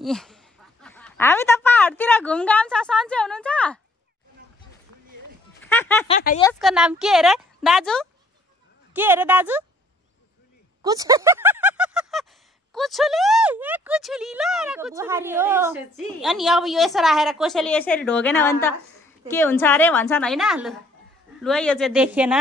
हामी त पहाडतिर घुमघाम छ। सन्चै हुनुहुन्छ? यसको नाम के अरे दाजु? के अरे दाजु? कुछुली ल कुछुली हो। अनि अब यो यसो राखेर कसैले यसरी ढोगेन भने त के हुन्छ अरे भन्छन् हैन। लु यो चाहिँ देखिएन।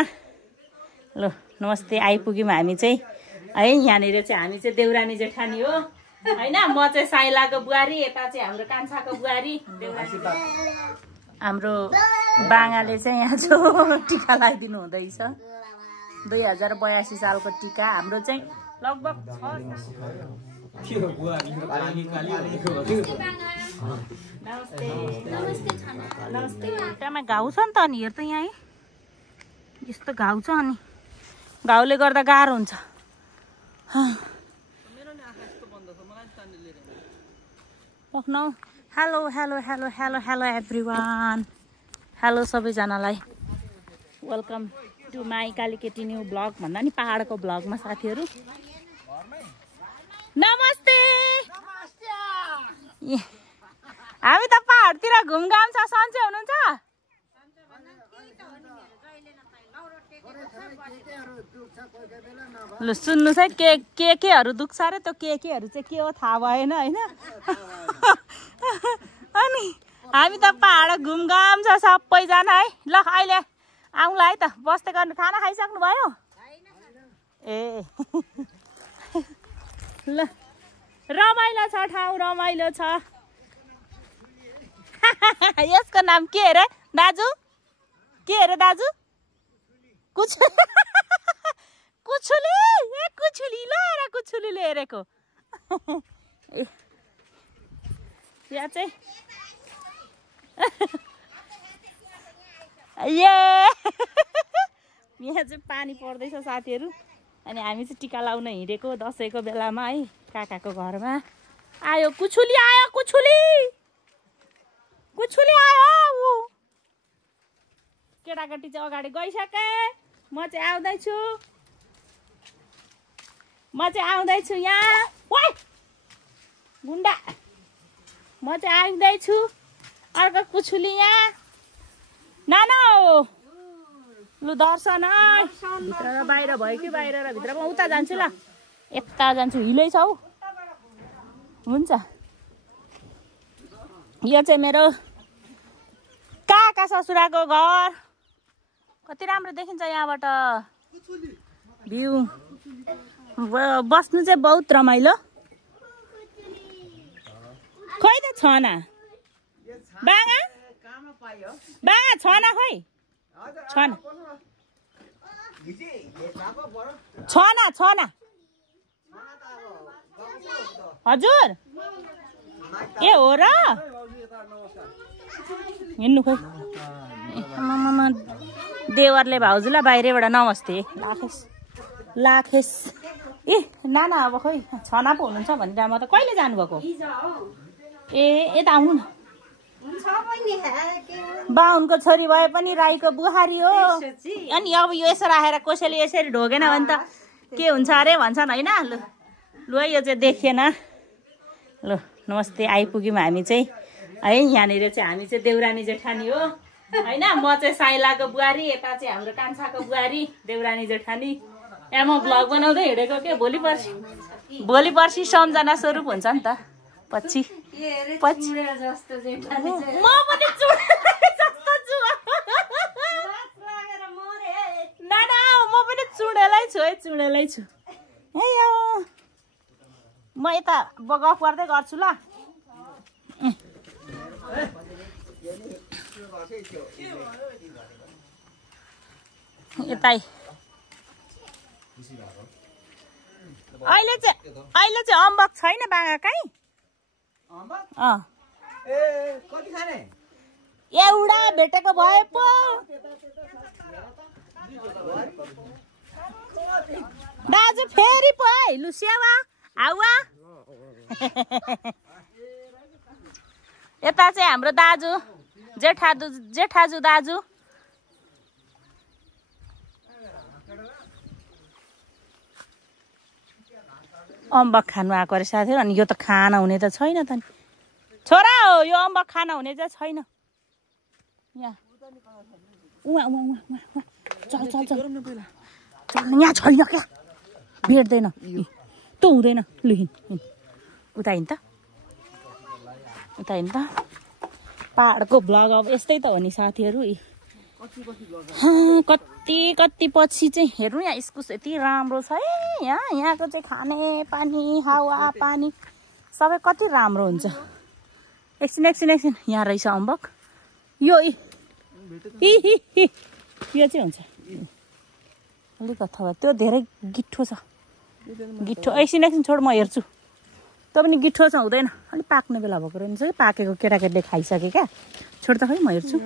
ल नमस्ते, आइपुग्यौँ हामी चाहिँ है। यहाँनिर चाहिँ हामी चाहिँ देउरानी जेठानी हो हैन। म चाहिँ साइलाको बुहारी, यता चाहिँ हाम्रो कान्छाको बुहारी हाम्रो बाङाले चाहिँ यहाँ जो टिका लगाइदिनु हुँदैछ। 2082 सालको टिका हाम्रो चाहिँ लगभग नमस्ते। खुट्टामा घाउ छ नि त अनि हेर त यहाँ यस्तो घाउ छ। अनि घाउले गर्दा गाह्रो हुन्छ। Hello hello hello hello hello everyone. Hello सबैजनालाई, वेलकम टु माई कालीकेटी न्यू ब्लग भन्दा नि पहाडको ब्लगमा साथीहरू नमस्ते। हामी त पहाडतिर घुमघाम छ। सन्चै हुनुहुन्छ? लु सुन्नुहोस् है, केहरू दुख्छ अरे। त्यो केहरू चाहिँ के हो थाहा भएन होइन। अनि हामी त पहाड घुमघाम छ सबैजना है। ल अहिले आउँला है त। बस्दै गर्नु। खाना खाइसक्नु भयो? ए ल रमाइलो छ ठाउँ, रमाइलो छ। यसको नाम के अरे दाजु? के अरे दाजु? कुछुली ल कुछुलीले हेरेको। यहाँ चाहिँ यहाँ चाहिँ पानी पर्दैछ साथीहरू। अनि हामी चाहिँ टिका लाउन हिँडेको दसैँको बेलामा है काकाको घरमा। आयो कुछुली, आयो कुछुली आयो। केटाकेटी चाहिँ अगाडि गइसके। म चाहिँ आउँदैछु यहाँ। ओइ गुन्डा, म चाहिँ आउँदैछु। अर्को कुछुली यहाँ। नाना लु दर्शन भित्र र बाहिर भयो कि बाहिर र भित्र। म उता जान्छु ल, यता जान्छु। हिलै छ हौ। हुन्छ। यो चाहिँ मेरो काका ससुराको घर। कति राम्रो देखिन्छ यहाँबाट भ्यू। बस्नु चाहिँ बहुत रमाइलो। खोइ त छना बाङा छना खोइ छना हजुर ए हो र। हिँड्नु खोइ। देवरले भाउजूलाई बाहिरबाट नमस्ते लाखेस। ए नाना अब खोइ छना पो हुनुहुन्छ भनेर म त कहिले जानुभएको? ए यता आउनु न। बाहुनको छोरी भए पनि राईको बुहारी हो। अनि अब यो यसो राखेर कसैले यसरी ढोगेन भने त के हुन्छ अरे भन्छन् हैन। लु यो चाहिँ देखिएन। ल नमस्ते, आइपुग्यौँ हामी चाहिँ है। यहाँनिर चाहिँ हामी चाहिँ देउरानी जेठानी हो हैन। म चाहिँ साइलाको बुहारी, यता चाहिँ हाम्रो कान्छाको बुहारी देउरानी जेठानी। यहाँ म भ्लग बनाउँदै हिँडेको के। भोलि पर्सि सम्झना स्वरूप हुन्छ नि त। पछि म पनि जस्तो छु। नाना म पनि चुडेलै छु है, चुडेलै छु। ए म यता गफ गर्दै गर्छु ल। यतै अहिले चाहिँ अम्बक छैन बाङा कहीँ। एउटा भेटेको भए पो। दाजु फेरि पो है। लु स्यावा हावा। यता चाहिँ हाम्रो दाजु जेठाजु दाजु। अम्बक खानु आएको अरे साथीहरू। अनि यो त खाना हुने त छैन त नि छोरा हो, यो अम्बक खाना हुने चाहिँ छैन यहाँ। चल चल चल यहाँ छैन क्या, भेट्दैन त हुँदैन। लु हिँड उता हिँड त, उता हिँड त। पाहाडको भ्लग अब यस्तै त हो नि साथीहरू। कति कति पछि चाहिँ हेर्नु यहाँ इस्कुस यति राम्रो छ है। यहाँको चाहिँ खाने पानी हावा पानी सबै कति राम्रो हुन्छ। एकछिन यहाँ रहेछ अम्बक। यो यो चाहिँ हुन्छ अलिक अथवा त्यो धेरै गिठो छ, गिठो। एकछिन छोड म हेर्छु। त पनि गिठो छ हुँदैन, अलिक पाक्ने बेला भएको रहेछ। पाकेको केटाकेटीले खाइसके क्या, छोड त खै म हेर्छु।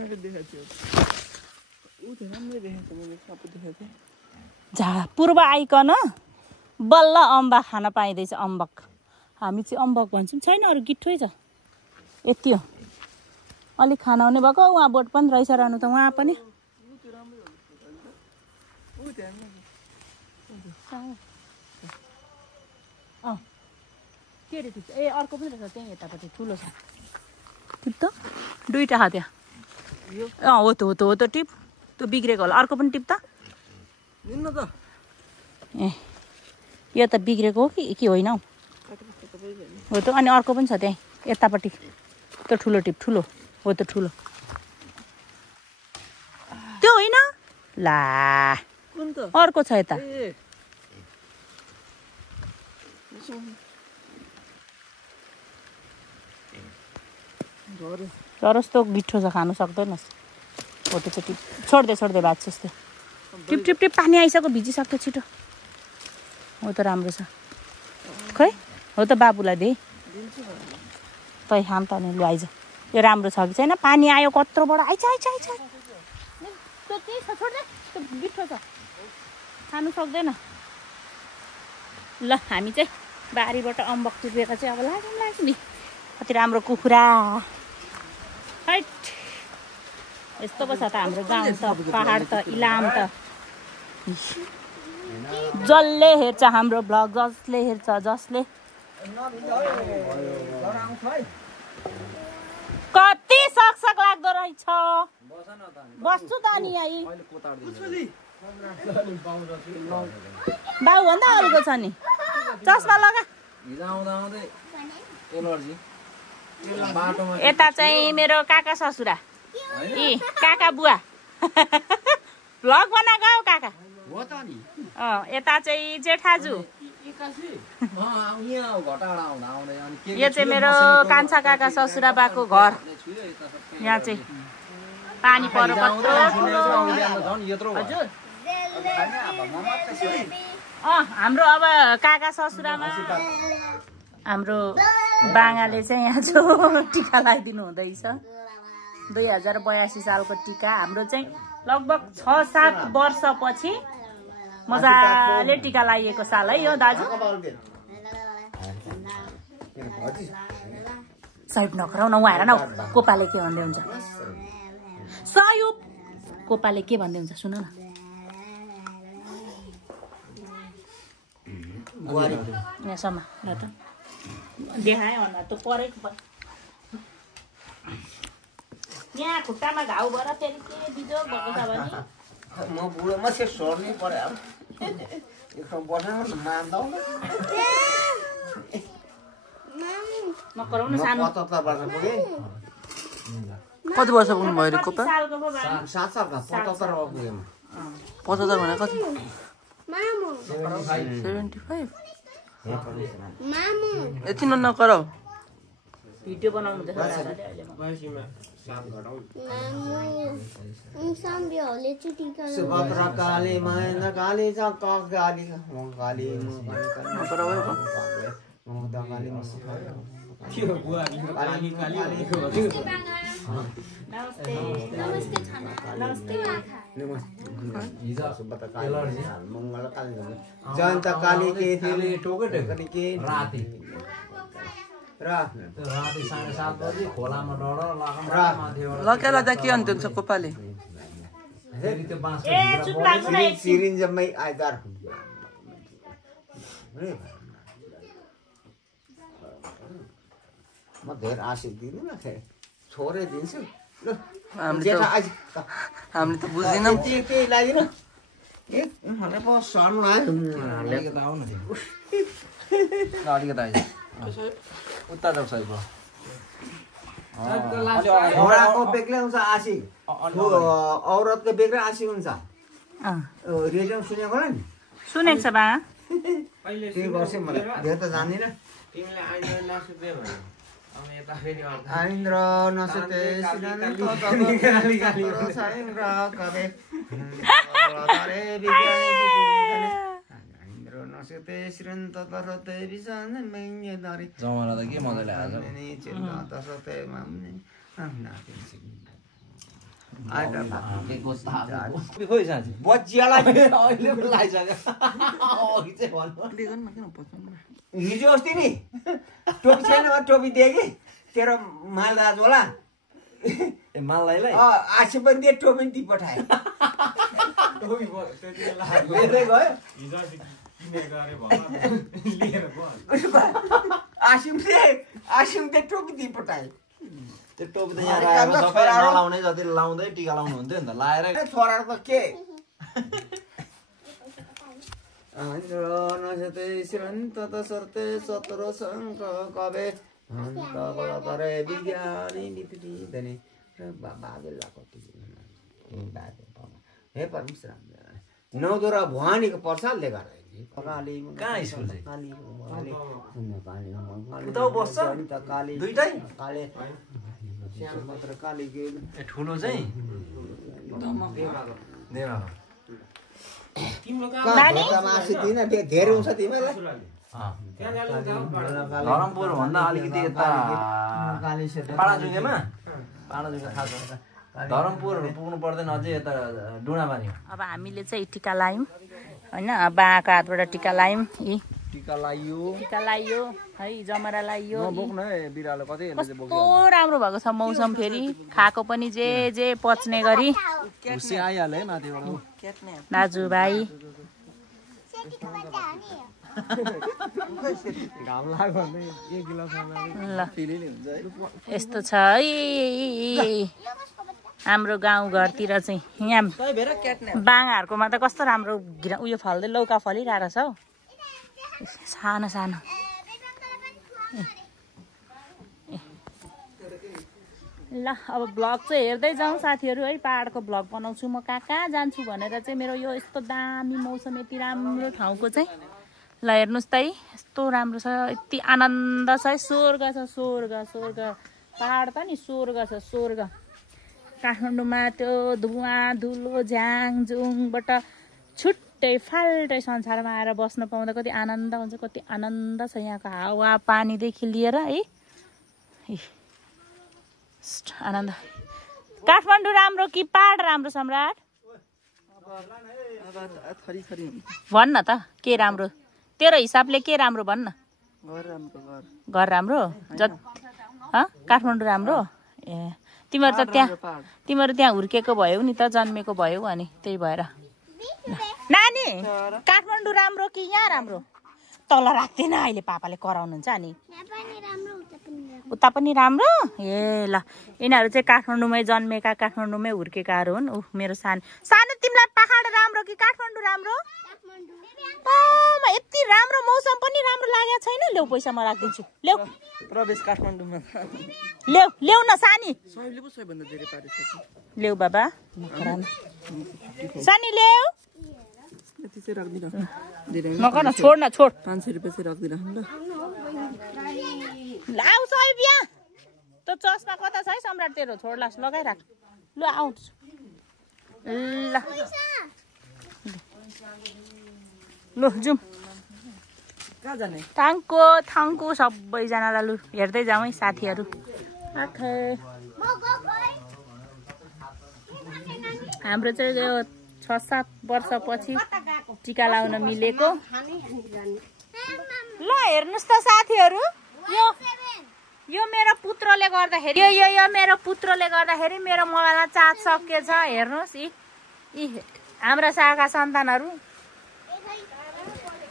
पूर्व आइकन बल्ल अम्बा खान पाइँदैछ। अम्बक हामी चाहिँ अम्बक भन्छौँ, छैन अरू गिठै छ यति हो। अलिक खाना हुने भएको उहाँ बोट पनि रहेछ रहनु त उहाँ पनि। के रे टिप्छ? ए अर्को पनि रहेछ त्यहीँ यतापट्टि ठुलो छ। टिप त दुईवटा छ त्यहाँ। हो त टिप। त्यो बिग्रेको होला, अर्को पनि टिप त। ए यो त बिग्रेको हो कि होइन हौ? हो त। अनि अर्को पनि छ त्यहीँ यतापट्टि, त्यो ठुलो टिप ठुलो हो त ठुलो। त्यो होइन ला, अर्को छ यता। जस्तो गिठो छ, खानु सक्दैनस्। हो त्यो चाहिँ टिप छोड्दै बाँच्छ जस्तो। टिप पानी आइसक्यो, भिजिसक्यो छिटो। हो त राम्रो छ खै। हो त बाबुलाई दे तै खाम त नि। लु आइज, यो राम्रो छ कि छैन? पानी आयो कत्रोबाट आइछ। त्यो के छ छोड्दै, त्यो गिठो छ खानु सक्दैन। ल हामी चाहिँ बारीबाट अम्बक टिपेर चाहिँ अब लाग्यौँ नि। कति राम्रो कुखुरा हैट। यस्तो पो छ त हाम्रो गाउँ त, पहाड त, इलाम त। जसले हेर्छ हाम्रो भ्लग, जसले हेर्छ, जसले कति सक्सक लाग्दो रहेछ। बस्छु त नि यही। बाउभन्दा अरूको छ नि, चस्मा लगा। यता चाहिँ मेरो काका ससुरा, यी काका बुवा। भ्लग बनाएको हौ काका। यता चाहिँ जेठाजु। यो चाहिँ मेरो कान्छा काका ससुरा बाको घर। यहाँ चाहिँ पानी पऱ्यो कत्रो ठुलो। हजुर हाम्रो अब काका ससुरामा हाम्रो बाङ्गाले चाहिँ यहाँ जो टिका लगाइदिनु हुँदैछ। 2082 सालको टिका। हाम्रो चाहिँ लगभग 6-7 वर्षपछि मजाले टिका लगाइएको साल है यो दाजु। साइड नखराउ न, उहाँ हेर न कोपाले के भन्दै हुन्छ। सहयोग कोपाले के भन्दै हुन्छ सुन न। यहाँसम्म ल त देखाएँ अनुहार त परेको। यहाँ खुट्टामा घाउ भएर फेरि के बिजोग भएको छ भने म बुढोमा चाहिँ सर्नै पर्यो। नकराउनु सानो। कति वर्ष पुग्नु भयो अरे कोपा? 7 साल 75 पुगेँ। 75 भने कति? 75। यति नकराउ। भिडियो बनाउनु हुँदैछ सुभद्रा काली महेन्द्र काली काली काली जयन्त काली के लकेला के अन्त हुन्छ कोपाले? सिरिन्जमै आइदार म धेरै आशिक दिदिनँ छोरै दिन्छु ल हामीले जेठा आज हामीले त बुझ्दैनौँ केही लाग्दैन सर्नु अलिकति आउन थियो अलिकति आइज उता जाऊ साइब घोडाको बेग्लै हुन्छ आशिक औरतको बेग्लै आशिक हुन्छ रेडियो सुनेको होला नि सुनेको छ बा त्यही गर्छ मलाई धेरै त जान्दिनँ आइन्द्र नसुते जमाना त के मजाले खोइ साँच्ची हिजो अस्ति नि टोपी छैन टोपी दिए कि तेरो मालदाज होला ए मालदाईलाई आशी पनि दिए टोपी ती पठाए आसिम दे टोपी ती पठाए त्यो टोपी त यहाँ राखेर सबै नलाउने जति लाउँदै टिका लाउनु हुन्थ्यो नि त लाएर छोरा त के नसते श्रन्त त सर्ते सत्र शङ्क कवे करे विज्ञानी निपिदिने र बाबेलाको हे परमेश्वर नौदोरा भवानीको प्रसादले गर्दा कहाँ स्कुल चाहिँ उता बस्छ दुईटै काले मात्र काली ठुलो चाहिँ धेरै हुन्छ तिमीलाई धरमपुर भन्दा अलिकति यता पाडाजुङ्गेमा पाडाजुङ्गे थाहा छ धरमपुर पुग्नु पर्दैन अझै यता डुडाबारी अब हामीले चाहिँ टिका लायौँ होइन बाको हातबाट टिका लायौँ टिका लाइयो है जमरा लाइयो बोक्न है बिरालो कतै कस्तो राम्रो भएको छ मौसम फेरि खाएको पनि जे पच्ने गरी खुसी आइहाल्यो है माथिबाट दाजुभाइ ल यस्तो छ है हाम्रो गाउँघरतिर चाहिँ यहाँ बाङाहरूकोमा त कस्तो राम्रो उयो फल्दै लौका फलिरहेको छ हौ सानो सानो ल अब ब्लग चाहिँ हेर्दै जाउँ साथीहरू है पहाडको ब्लग बनाउँछु म कहाँ कहाँ जान्छु भनेर चाहिँ मेरो यो यस्तो दामी मौसम यति राम्रो ठाउँको चाहिँ ल हेर्नुहोस् त है यस्तो राम्रो छ यति आनन्द छ है स्वर्ग छ स्वर्ग पहाड त नि स्वर्ग छ स्वर्ग काठमाडौँमा त्यो धुवाँ धुलो झ्याङझुङबाट छुट्टै फाल्टै संसारमा आएर बस्न पाउँदा कति आनन्द हुन्छ कति आनन्द छ यहाँको हावा पानीदेखि लिएर है आनन्द काठमाडौँ राम्रो कि पहाड राम्रो सम्राट भन्न त के राम्रो तेरो हिसाबले के राम्रो भन्न घर राम्रो काठमाडौँ राम्रो ए तिमीहरू त्यहाँ हुर्केको भयौ नि त जन्मेको भयौ अनि त्यही भएर नानी काठमाडौँ राम्रो कि यहाँ राम्रो तल राख्दैन अहिले पापाले कराउनुहुन्छ अनि उता पनि राम्रो ए ल यिनीहरू चाहिँ काठमाडौँमै जन्मेका काठमाडौँमै हुर्केकाहरू हुन् मेरो सानो तिमीलाई पहाड राम्रो कि काठमाडौँ राम्रो यति राम्रो मौसम पनि राम्रो लागेको छैन ल्याउ पैसा म राखिदिन्छु ल्याउ प्रवेश काठमाडौँमा ल्याउ न सानी ल्याउ बाबा सानी ल्याउ नगर छोड न छोड 500 रुपियाँ चाहिँ राख्दिन ल आउ सही बिहा त चस्मा कता छ है सम्राट तेरो छोडलास लगाइराख ल आउँछ ल लु जाउँ कहाँ जाने थाङ्को सबैजनालाई लु हेर्दै जाउँ है साथीहरू हाम्रो चाहिँ यो 6-7 वर्षपछि टिका लाउन मिलेको ल हेर्नुहोस् त साथीहरू यो मेरो पुत्रले गर्दाखेरि यो मेरो पुत्रले गर्दाखेरि मेरो मोबाइलमा चार्ज सकिएछ हेर्नुहोस् यी हाम्रा शाखा सन्तानहरू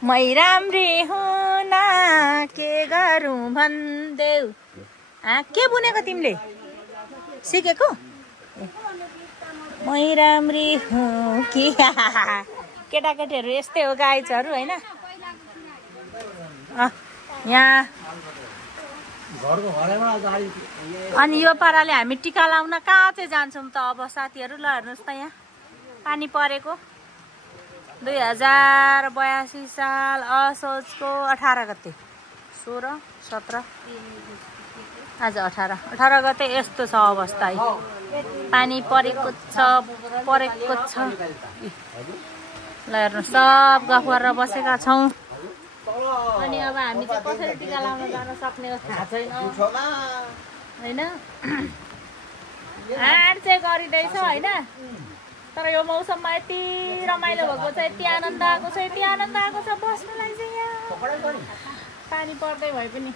मै राम्री हुन के गरौँ भन्देऊ के बुनेको तिमीले सिकेको मै राम्री हुँ कि केटाकेटीहरू यस्तै हो गाइजहरू होइन यहाँ अनि यो पाराले हामी टिका लाउन कहाँ चाहिँ जान्छौँ त अब साथीहरू ल हेर्नुहोस् त यहाँ पानी परेको 2082 साल असोजको 18 गते 16 17 आज 18 गते यस्तो छ अवस्था है पानी परेको छ ल हेर्नु सब गफ गरेर बसेका छौँ अनि अब हामी चाहिँ कसरी टिका लाउन जान सक्ने हो थाहा छैन होइन हाट चाहिँ गरिँदैछ होइन तर यो मौसममा यति रमाइलो भएको छ यति आनन्द आएको छ बस्नुलाई चाहिँ यहाँ पानी पर्दै भए पनि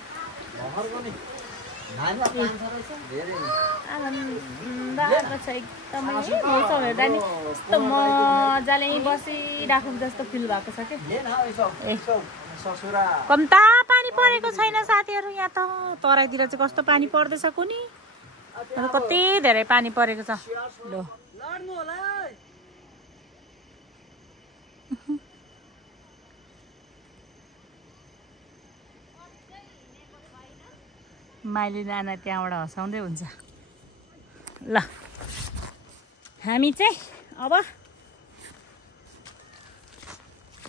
आनन्द आएको छ एकदमै मौसम हेर्दा नि यस्तो मजाले बसिराखौँ जस्तो फिल भएको छ क्या कम्ता पानी परेको छैन साथीहरू यहाँ त तराईतिर चाहिँ कस्तो पानी पर्दैछ कुनी कति धेरै पानी परेको छ ल माइली नाना त्यहाँबाट हँसाउँदै हुन्छ ल हामी चाहिँ अब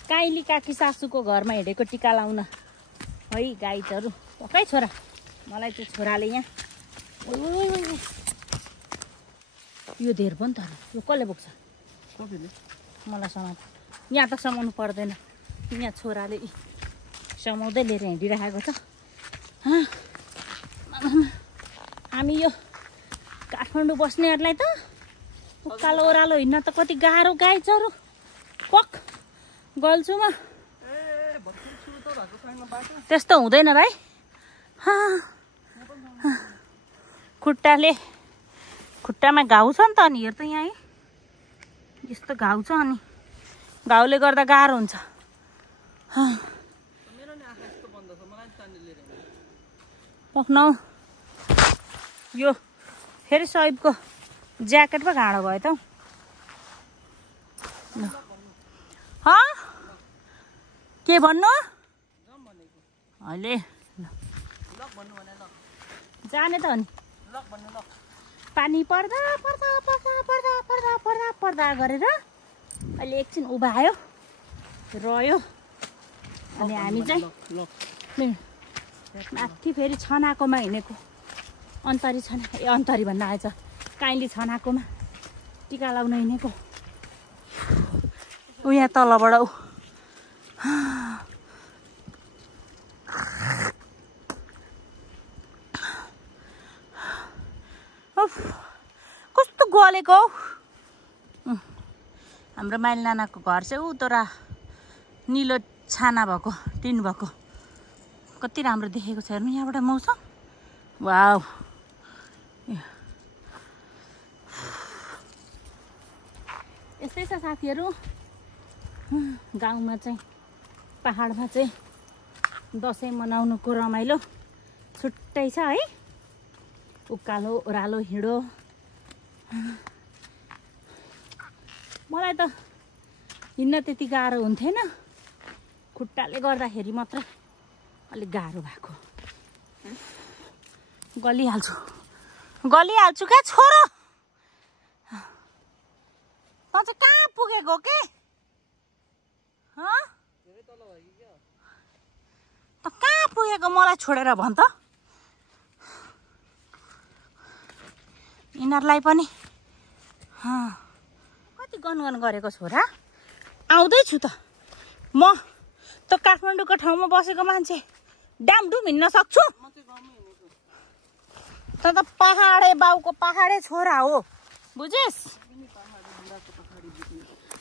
काइली काकी सासूको घरमा हिँडेको टिका लाउन है गाइजहरू पक्कै छोरा मलाई चाहिँ छोराले यहाँ यो धेर पनि त यो कसले बोक्छ मलाई समात यहाँ त समाउनु पर्दैन यहाँ छोराले समाउँदै लिएर हिँडिरहेको छ हामी यो काठमाडौँ बस्नेहरूलाई त उकालो ओह्रालो हिँड्न त कति गाह्रो गाइजहरू पक गल्छु म त्यस्तो हुँदैन भाइ खुट्टामा घाउ छ नि त अनि हेर त यहाँ है यस्तो घाउ छ अनि घाउले गर्दा गाह्रो हुन्छ पक्नौ यो फेरि सहिबको ज्याकेट पो घाँडो भयो त के भन्नु अहिले जाने त हो नि पानी पर्दा पर्दा पर्दा पर्दा पर्दा पर्दा पर्दा गरेर अहिले एकछिन उभ्यायो रह्यो अनि हामी चाहिँ माथि फेरि छनाकोमा हिँडेको अन्तरी छना अन्तरी भन्न आएछ काइली छनाकोमा टिका लाउन हिँडेको ऊ यहाँ तलबाट कस्तो गलेको हाम्रो माइली नानाको घर चाहिँ ऊ तोरा निलो छाना भएको टिन भएको कति राम्रो देखेको छ हेर्नु यहाँबाट मौसम वाउ यस्तै छ साथीहरू गाउँमा चाहिँ पहाडमा चाहिँ दसैँ मनाउनुको रमाइलो छुट्टै छ है उकालो ओह्रालो हिँडो मलाई त हिँड्न त्यति गाह्रो हुन्थेन खुट्टाले गर्दाखेरि मात्रै अलिक गाह्रो भएको गलिहाल्छु क्या छोरो त चाहिँ कहाँ पुगेको के त कहाँ पुगेको मलाई छोडेर भन् त यिनीहरूलाई पनि कति गनगन गरेको छोरा आउँदैछु त म त काठमाडौँको ठाउँमा बसेको मान्छे डामडुम हिँड्न सक्छु त पहाडे बाउको पहाडे छोरा हो बुझेस्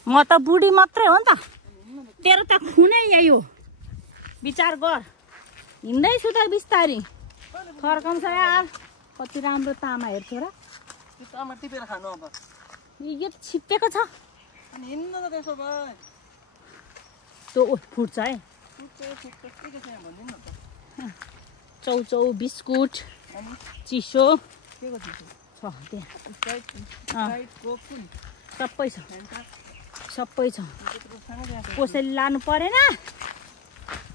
म त बुढी मात्रै हो नि त तेरो त खुनै यही हो विचार गर हिँड्दैछु त बिस्तारी फर्काउँछ यार कति राम्रो तामा हेर छोरा यो छिप्पेको छ त्यो फुट्छ है चौचौ बिस्कुट चिसो के को चिसो छ त्यहाँ स्प्राइट कोक कुन सबै छ सबै छ कसैले लानु परेन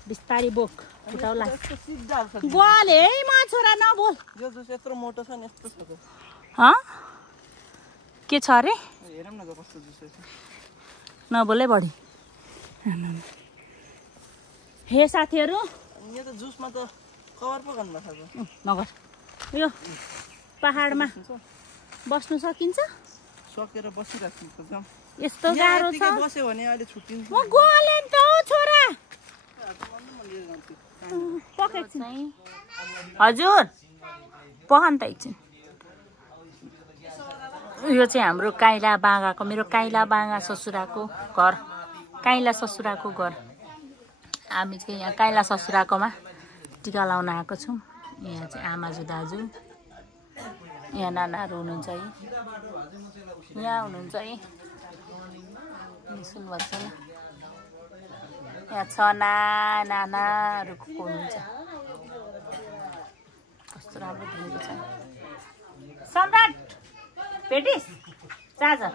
बिस्तारी बोक फुटाउला यस्तो सिधा छ बोल है मा छोरा नबोल यो जुस यत्रो मोटो छ नि यस्तो छ त के छ अरे हेरौँ न त कस्तो जुस छ नबोलै बढी हे साथीहरू यो त जुसमा त कभर पो गर्नु भएको छ नगर यो पहाडमा बस्नु सकिन्छ सकेर बसिरहेको छ यस्तो गाह्रो छ बस्यो भने अहिले छुट्टिन्छ म गोले त हो छोरा पकेट चाहिँ हजुर पहन त एकछिन यो चाहिँ हाम्रो काइला बाँगाको मेरो काइला बाँगा ससुराको घर काइला ससुराको घर हामी चाहिँ यहाँ काइला ससुराकोमा टिका लाउन आएको छौँ यहाँ चाहिँ आमाजु दाजु यहाँ नानाहरू हुनुहुन्छ है यहाँ हुनुहुन्छ है सुन्नुभएको छैन यहाँ छ नानाहरू हुनुहुन्छ कस्तो राम्रो देखेको छ सम्राट भेटिस चार्जर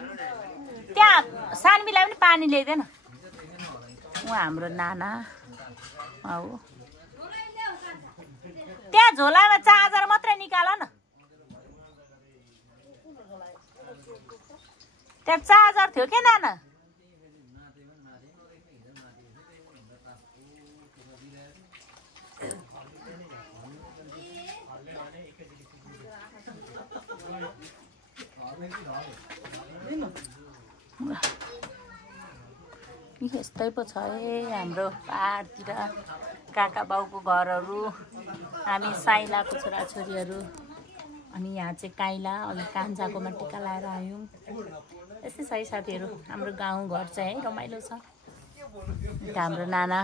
त्यहाँ सानमीलाई पनि पानी ल्याइदिएन उहाँ हाम्रो नाना हो त्यहाँ झोलामा चार्जर मात्रै निकाल न त्यहाँ चार्जर थियो के नाना यस्तै पो छ है हाम्रो पहाडतिर काका बाउको घरहरू हामी साइलाको छोराछोरीहरू अनि यहाँ चाहिँ काइला अनि कान्छाकोमा टिका लाएर आयौँ यस्तै छ है साथीहरू हाम्रो गाउँ घर चाहिँ है रमाइलो छ हाम्रो नाना